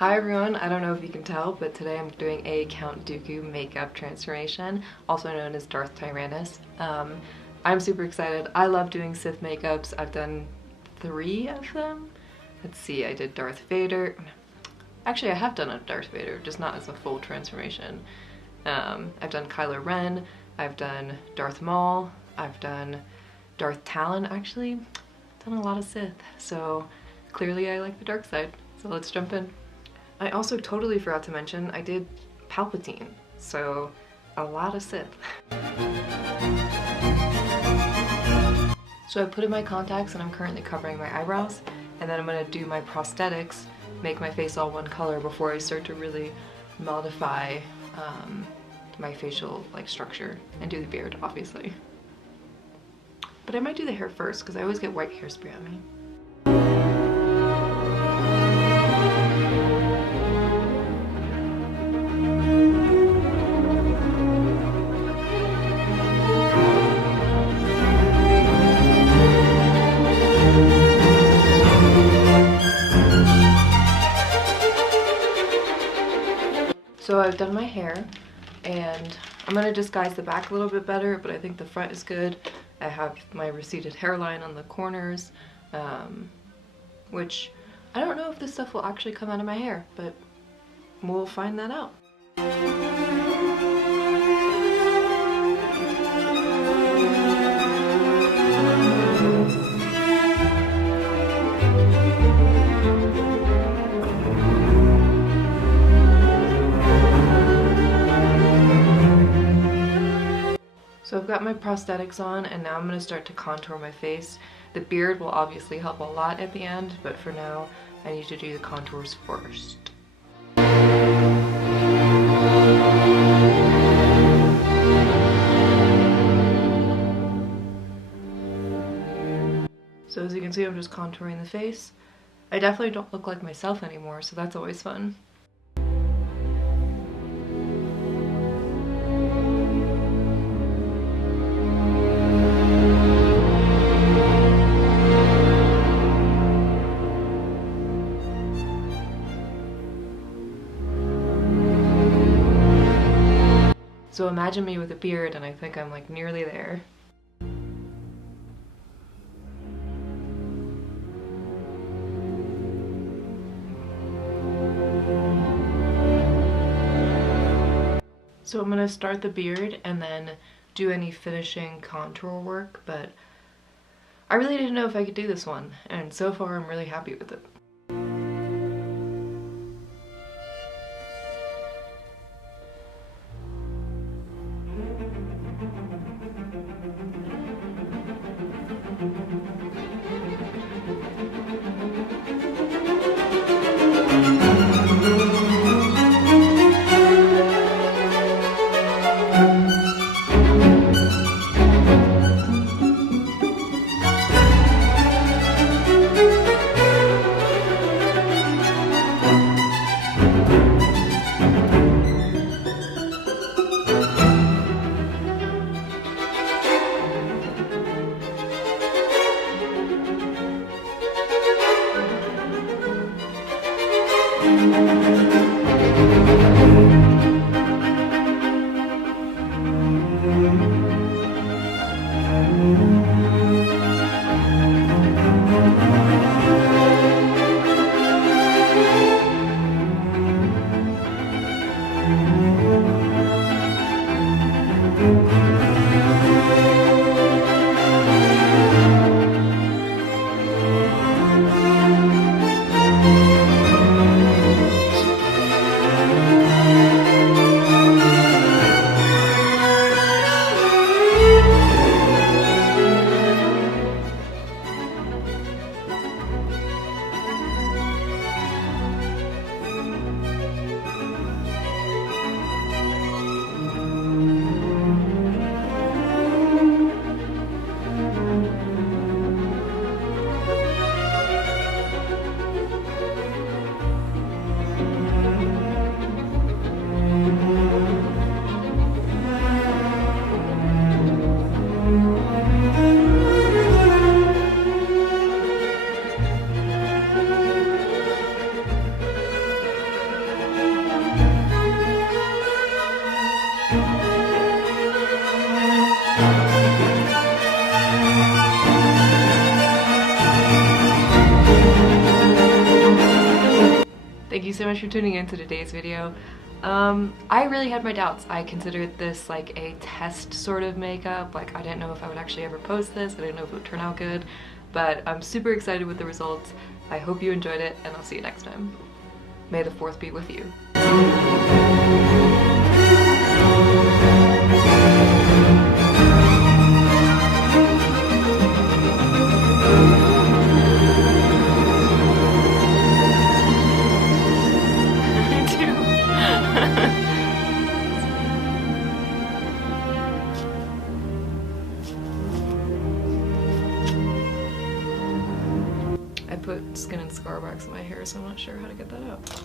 Hi everyone, I don't know if you can tell, but today I'm doing a Count Dooku makeup transformation, also known as Darth Tyrannus. I'm super excited. I love doing Sith makeups. I've done 3 of them. Let's see, I did Darth Vader. Actually, I have done a Darth Vader, just not as a full transformation. I've done Kylo Ren, I've done Darth Maul, I've done Darth Talon, actually. I've done a lot of Sith, so clearly I like the dark side, so let's jump in. I also totally forgot to mention I did Palpatine, so a lot of Sith. So I put in my contacts and I'm currently covering my eyebrows, and then I'm gonna do my prosthetics, make my face all one color before I start to really modify my facial structure and do the beard, obviously. But I might do the hair first because I always get white hairspray on me. So I've done my hair, and I'm going to disguise the back a little bit better, but I think the front is good. I have my receded hairline on the corners, which I don't know if this stuff will actually come out of my hair, but we'll find that out. So I've got my prosthetics on, and now I'm going to start to contour my face. The beard will obviously help a lot at the end, but for now I need to do the contours first. So as you can see, I'm just contouring the face. I definitely don't look like myself anymore, so that's always fun. So imagine me with a beard, and I think I'm nearly there. So I'm going to start the beard and then do any finishing contour work, but I really didn't know if I could do this one, and so far I'm really happy with it. you so much for tuning into today's video. I really had my doubts. I considered this like a test sort of makeup. Like, I didn't know if I would actually ever post this. I didn't know if it would turn out good, but I'm super excited with the results. I hope you enjoyed it, and I'll see you next time. May the 4th be with you. I put skin and scar wax in my hair, so I'm not sure how to get that out.